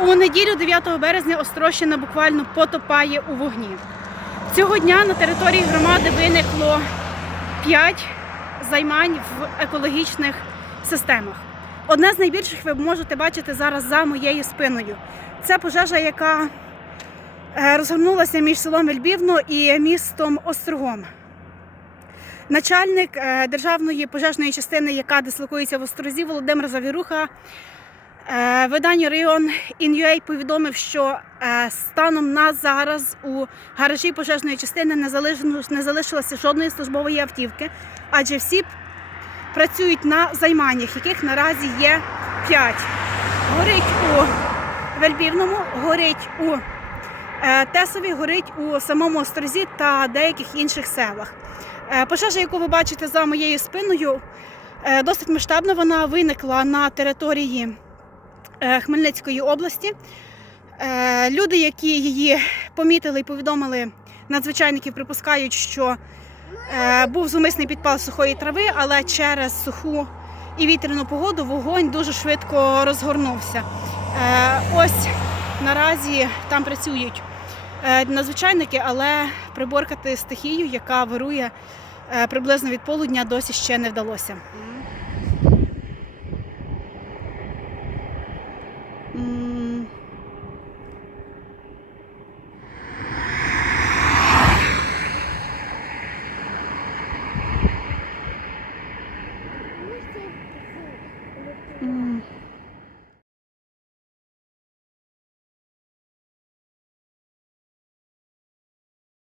У неділю 9 березня Острощина буквально потопає у вогні. Цього дня на території громади виникло 5 займань в екологічних системах. Одне з найбільших ви можете бачити зараз за моєю спиною. Це пожежа, яка е, розгорнулася між селом Вельбівно і містом Острогом. Начальник е, державної пожежної частини, яка дислокується в Острозі, Володимир Завіруха, е, виданню Район Ін'юей повідомив, що е, станом на зараз у гаражі пожежної частини не залиш- залишилося жодної службової автівки, адже всі працюють на займаннях, яких наразі є 5. Горить у Вельбівному, горить у е, Тесові, горить у самому Острозі та деяких інших селах. Пожежа, яку ви бачите за моєю спиною, досить масштабна. Вона виникла на території Хмельницької області. Е, Люди, які її помітили і повідомили надзвичайників, припускають, що е, був зумисний підпал сухої трави, але через суху і вітряну погоду вогонь дуже швидко розгорнувся. Е, Ось наразі там працюють е, надзвичайники, але приборкати стихію, яка вирує е, приблизно від полудня, досі ще не вдалося. 嗯。